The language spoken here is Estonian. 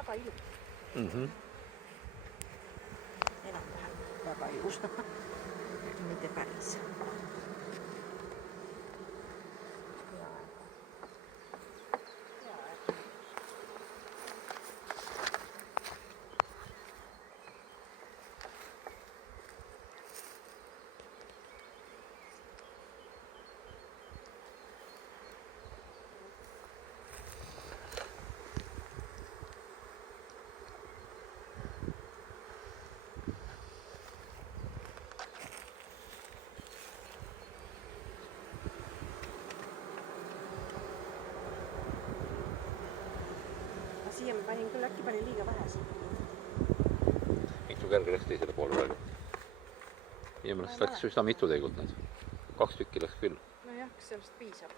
väga ilus. Enam-vähem väga ilus. Mitte päris. Siia ma panin küll, äkki panin liiga vähe siin. Miks su kärg läks teisele poole praegu? Viimane läks üsna mitu tegelikult need. 2 tükki läks küll. Nojah, kas sellest piisab?